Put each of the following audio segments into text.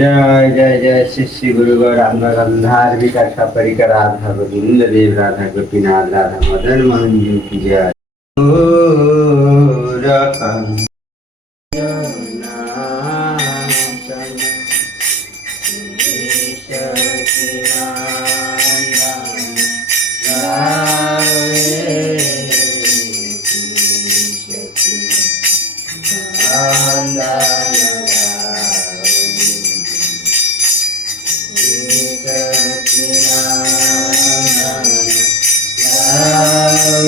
जय जय जय श्री श्री गुरु गौरधार विकास परिकर राधा गोविंद देव राधा गोपीनाथ राधा मदन मोहन जी की जय।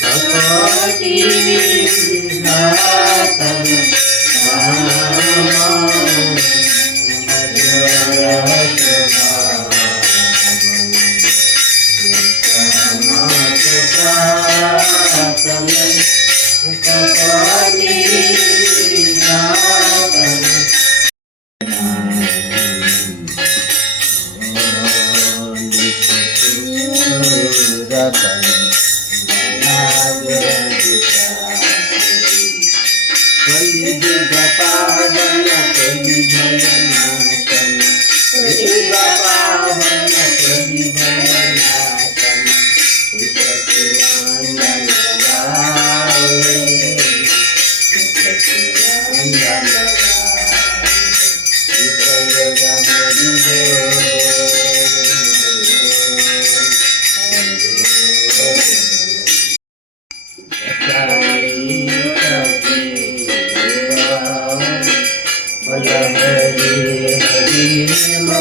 सतोति विघ्नातम ಬಲಿದ ಪಾವನ ಕವಿ ಬಲ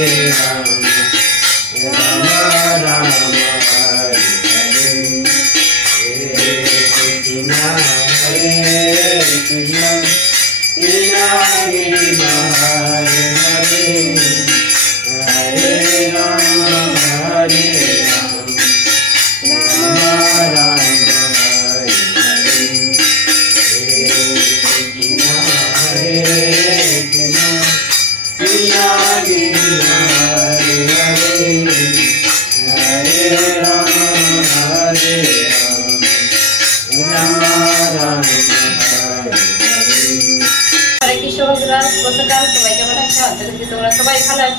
হরে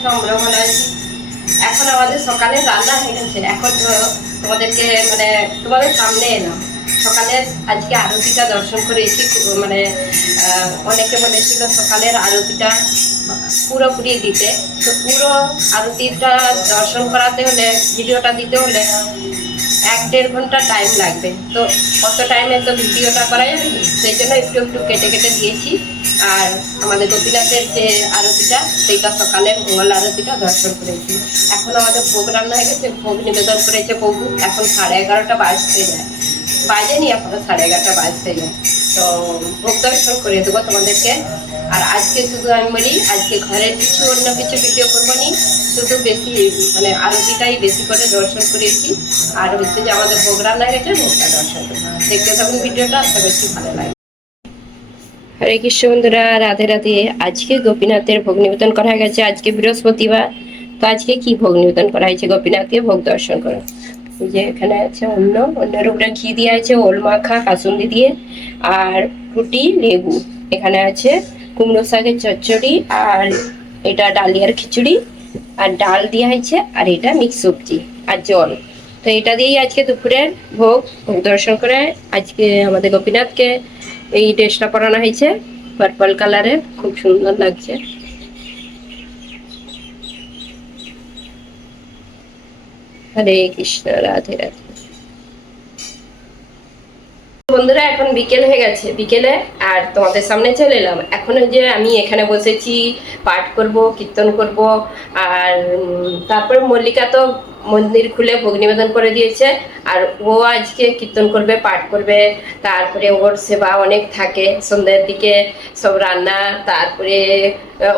আছো আমরাও ভালো আছি। এখন আমাদের সকালে রান্না হয়ে গেছে। এখন তোমাদেরকে মানে তোমাদের সামনে এলাম। সকালে আজকে আরতিটা দর্শন করেছি। খুব- মানে অনেকে বলেছিল সকালের আরতিটা পুরোপুরি দিতে। তো পুরো আরতিটা দর্শন করাতে হলে, ভিডিওটা দিতে হলে এক দেড় ঘণ্টা টাইম লাগবে। তো কত টাইমে তো ভিডিওটা করা না। সেই জন্য একটু একটু কেটে কেটে দিয়েছি। আর আমাদের গোপীনাথের যে আরতিটা, সেইটা সকালে মঙ্গল আরতিটা দর্শন করেছি। এখন আমাদের ভোগ রান্না হয়ে গেছে, ভোগ নিবেদন করেছে প্রভু এখন সাড়ে এগারোটা বাজতে যায়। বাজেনি, এখনও সাড়ে এগারোটা বাজতে যায়। তো ভোগ দর্শন করে দেবো তোমাদেরকে। আর আজকে শুধু আমি বলি, আজকে ঘরের কিছু অন্য কিছু ভিডিও করব নি। শুধু বেশি মানে আরতিটাই বেশি করে দর্শন করেছি। আর হচ্ছে যে আমাদের ভোগ রান্না হয়ে গেছে, ভোগটা দর্শন করব। দেখতে থাকুন ভিডিওটা, আশা করছি ভালো লাগে হরে কৃষ্ণ বন্ধুরা রাধে রাধে। আজকে গোপীনাথের ভোগ নিবেদন করা গেছে। আজকে বৃহস্পতিবার। তো আজকে কি ভোগ নিবেদন করা হয়েছে গোপীনাথকে? ভোগ দর্শন করো। যে এখানে আছে অন্য অন্যের উপরে ঘি দিয়ে আছে ওল মাখা, কাসুন্দি দিয়ে। আর রুটি, লেবু। এখানে আছে কুমড়ো শাকের চচ্চড়ি আর এটা ডালিয়ার খিচুড়ি। আর ডাল দেওয়া হয়েছে আর এটা মিক্স সবজি আর জল। তো এটা দিয়েই আজকে দুপুরের ভোগ। ভোগ দর্শন করে আজকে আমাদের গোপীনাথকে এই ড্রেসটা পরানো হয়েছে। পার্পল কালারের খুব সুন্দর লাগছে। হরে কৃষ্ণ, রাধে রাধে। বন্ধুরা, এখন বিকেল হয়ে গেছে। বিকেলে আর তোমাদের সামনে চলে এলাম। এখন যে আমি এখানে বসেছি, পাঠ করব, কীর্তন করব, আর তারপর মল্লিকা তো মন্দির খুলে ভোগ নিবেদন করে দিয়েছে। আর ও আজকে কীর্তন করবে, পাঠ করবে, তারপরে ওর সেবা অনেক থাকে। সন্ধ্যের দিকে সব রান্না, তারপরে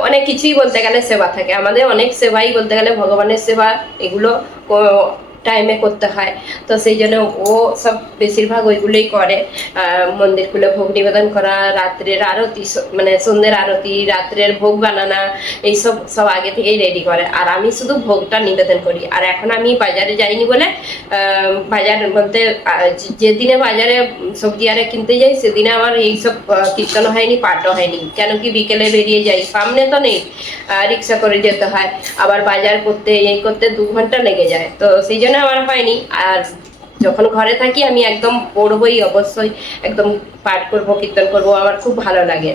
অনেক কিছুই বলতে গেলে সেবা থাকে। আমাদের অনেক সেবাই বলতে গেলে ভগবানের সেবা। এগুলো টাইমে করতে হয়। তো সেই জন্য ও সব বেশিরভাগ ওইগুলোই করে। আহ, মন্দির খুলে ভোগ নিবেদন করা রাত্রের আরতি মানে সন্ধ্যের আরতি রাত্রের ভোগ বানানা এইসব সব আগে থেকেই রেডি করে। আর আমি শুধু ভোগটা নিবেদন করি। আর এখন আমি বাজারে যাইনি বলে বাজার বলতে যেদিনে বাজারে সবজি আরে কিনতে যাই সেদিনে আমার এইসব কীর্তন হয়নি পাঠও হয়নি। কেন কি বিকেলে বেরিয়ে যাই? সামনে তো নেই। রিক্সা করে যেতে হয়। আবার বাজার করতে এই করতে দু ঘণ্টা লেগে যায়। তো সেই জন্য আমার হয়নি। আর যখন ঘরে থাকি, আমি একদম পড়বই অবশ্যই একদম পাঠ করব, কীর্তন করব, আমার খুব ভালো লাগে।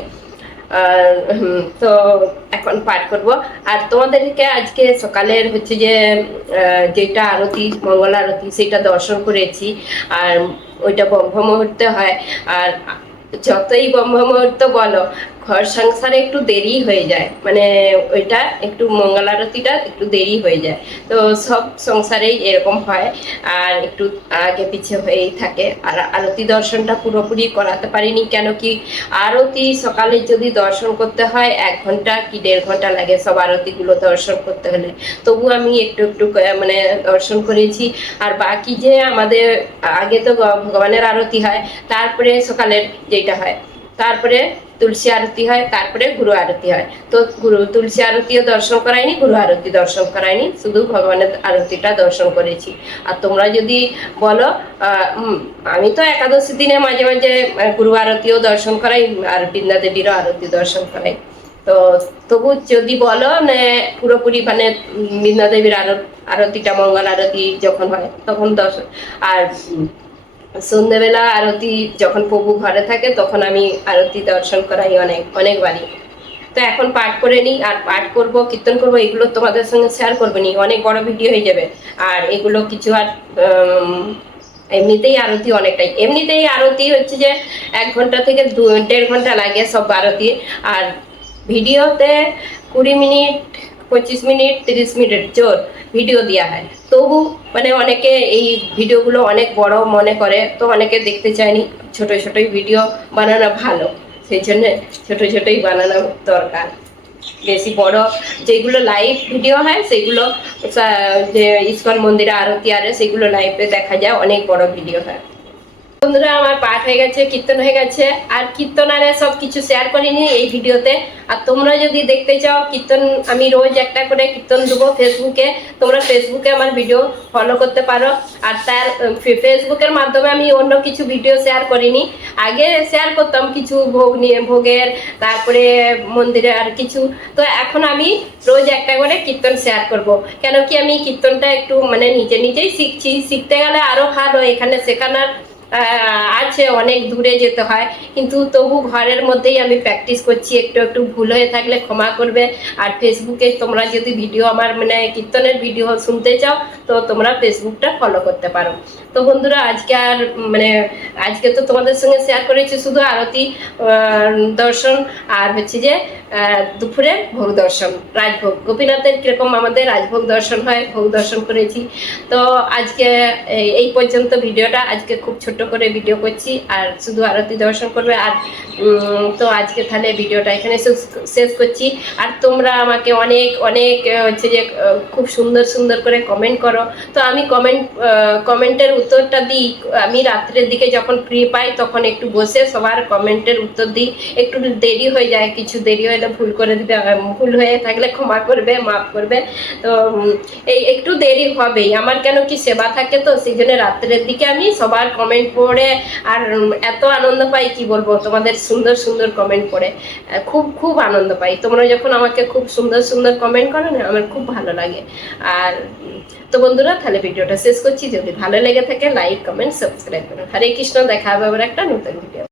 তো এখন পাঠ করব। আর তোমাদেরকে আজকে সকালের হচ্ছে যে যেটা আরতি, মঙ্গল আরতি সেটা দর্শন করেছি। আর ওইটা ব্রহ্ম মুহূর্তে হয়। আর যতই ব্রহ্ম মুহূর্ত বলো ঘর সংসারে একটু দেরি হয়ে যায়। মানে ওইটা একটু মঙ্গল আরতিটা একটু দেরি হয়ে যায়। তো সব সংসারেই এরকম হয় আর একটু আগে পিছে হয়েই থাকে। আর আরতি দর্শনটা পুরোপুরি করাতে পারিনি কেন কি আরতি সকালে যদি দর্শন করতে হয়, এক ঘণ্টা কি দেড় ঘণ্টা লাগে সব আরতিগুলো দর্শন করতে হলে। তবু আমি একটু একটু মানে দর্শন করেছি। আর বাকি যে আমাদের আগে তো ভগবানের আরতি হয়, তারপরে সকালের যেটা হয়, তারপরে তুলসী আরতি হয়, তারপরে গুরু আরতি হয়। তো গুরু তুলসী আরতিও দর্শন করায়নি, গুরু আরতি দর্শন করায়নি, শুধু ভগবানের আরতিটা দর্শন করেছি। আর তোমরা যদি বলো আমি তো একাদশী দিনে মাঝে মাঝে গুরু আরতিও দর্শন করাই, আর বৃন্দা দেবীরও আরতি দর্শন করাই। তো তবু যদি বলো মানে পুরোপুরি মানে বৃন্দা দেবীর আরতিটা, মঙ্গল আরতি যখন হয়, তখন দর্শন আর সন্ধ্যেবেলা আরতি যখন প্রভু ঘরে থাকে, তখন আমি আরতি দর্শন করাই অনেক, অনেকবারই। তো এখন পাঠ করে নিই, আর পাঠ করব, কীর্তন করব, এগুলো তোমাদের সঙ্গে শেয়ার করব নি, অনেক বড় ভিডিও হয়ে যাবে। আর এগুলো কিছু আর এমনিতেই আরতি অনেকটাই। এমনিতেই আরতি হচ্ছে যে, এক ঘণ্টা থেকে দু, দেড় ঘণ্টা লাগে সব আরতি। আর ভিডিওতে কুড়ি মিনিট, পঁচিশ মিনিট, তিরিশ মিনিট জোর ভিডিও দেওয়া হয়। তবু মানে অনেকে এই ভিডিওগুলো অনেক বড় মনে করে, তো অনেকে দেখতে চায়নি ছোট ছোটই ভিডিও বানানো ভালো, সেই জন্য ছোট ছোটই বানানো দরকার। বেশি বড় যেগুলো লাইভ ভিডিও হয়, সেগুলো যে ইস্কন মন্দিরে আরতি আরে, সেগুলো লাইভে দেখা যায়, অনেক বড় ভিডিও হয়। বন্ধুরা, আমার পাঠ হয়ে গেছে, কীর্তন হয়ে গেছে। আর কীর্তন আরে সব কিছু শেয়ার করিনি এই ভিডিওতে। আর তোমরা যদি দেখতে চাও, কীর্তন আমি রোজ একটা করে কীর্তন দেবো ফেসবুকে তোমরা ফেসবুকে আমার ভিডিও ফলো করতে পারো। আর তার ফেসবুকের মাধ্যমে আমি অন্য কিছু ভিডিও শেয়ার করিনি। আগে শেয়ার করতাম কিছু ভোগ নিয়ে, ভোগের, তারপরে মন্দিরে আর কিছু। তো এখন আমি রোজ একটা করে কীর্তন শেয়ার করব। কেন কি আমি কীর্তনটা একটু মানে নিজে নিজেই শিখছি। শিখতে গেলে আরও ভালো, এখানে শেখানোর আছে, অনেক দূরে যেতে হয়। কিন্তু তবু ঘরের মধ্যেই আমি প্র্যাকটিস করছি, একটু একটু ভুল হয়ে থাকলে ক্ষমা করবে। আর ফেসবুকে তোমরা যদি ভিডিও আমার মানে কীর্তনের ভিডিও শুনতে চাও, তো তোমরা ফেসবুকটা ফলো করতে পারো। তো বন্ধুরা, আজকে আর মানে আজকে তো তোমাদের সঙ্গে শেয়ার করেছি শুধু আরতি দর্শন আর হচ্ছে যে দুপুরে ভোগ দর্শন, রাজভোগ। গোপীনাথের কীরকম আমাদের রাজভোগ দর্শন হয়, ভোগ দর্শন করেছি। তো আজকে এই- পর্যন্ত ভিডিওটা, আজকে খুব ছোট করে ভিডিও করছি, আর শুধু আরতি দর্শন করবে। আর তো আজকে তাহলে ভিডিওটা এখানে শেষ- করছি। আর তোমরা আমাকে অনেক অনেক হচ্ছে যে খুব সুন্দর সুন্দর করে কমেন্ট করো। তো আমি কমেন্ট কমেন্টের উত্তরটা দিই। আমি রাত্রের দিকে যখন ফ্রি পাই, তখন একটু বসে সবার কমেন্টের উত্তর দিই। একটু দেরি হয়ে যায়, কিছু দেরি হলে ভুল করে দিবে ভুল হয়ে থাকলে ক্ষমা করবে, মাফ করবে। তো এই একটু দেরি হবেই। আমার কেন কি সেবা থাকে তো, সেই জন্য রাত্রের দিকে আমি সবার কমেন্ট পড়ে, আর এত আনন্দ পাই, কি বলব, তোমাদের সুন্দর সুন্দর কমেন্ট পড়ে। খুব খুব আনন্দ পাই। তোমরা যখন আমাকে খুব সুন্দর সুন্দর কমেন্ট করো না, আমার খুব ভালো লাগে। আর তো বন্ধুরা, তাহলে ভিডিওটা শেষ করছি। যদি ভালো লেগে থাকে লাইক কমেন্ট সাবস্ক্রাইব করো। হরে কৃষ্ণ, দেখা হবে আবার একটা নতুন ভিডিও